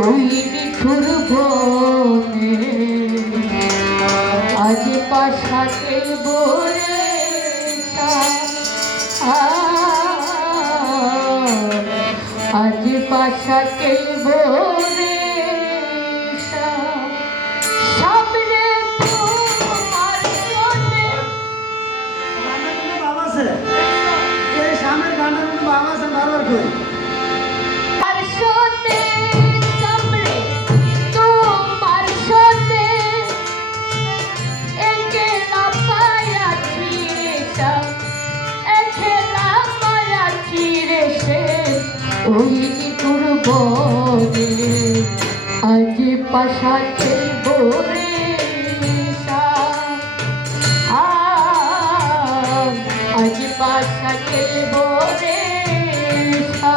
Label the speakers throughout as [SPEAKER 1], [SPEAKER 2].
[SPEAKER 1] ওই নিঠুর বনে। আজ পাশাতে বলে আজ পাশাতে বলে ওই তোর বলে আজ পাশাতে বলে আজ পাশাতে বলে সা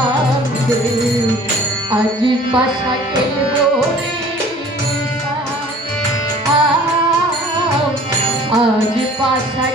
[SPEAKER 1] কান্দে আজি পাশা খেলব আজি পাশা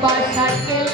[SPEAKER 1] by Snack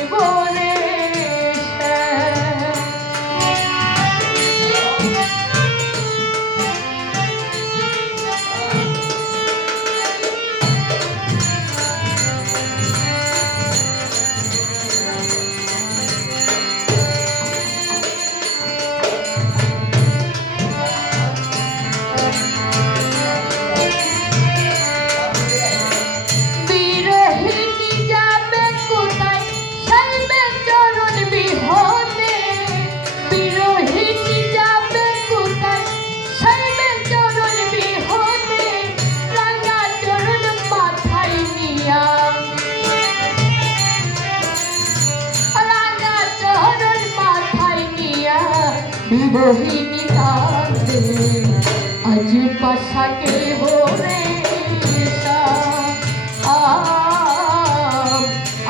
[SPEAKER 1] বহিনী কাঁদে আজ পাশাকে হরে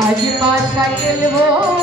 [SPEAKER 1] আজ পাশাকে হরে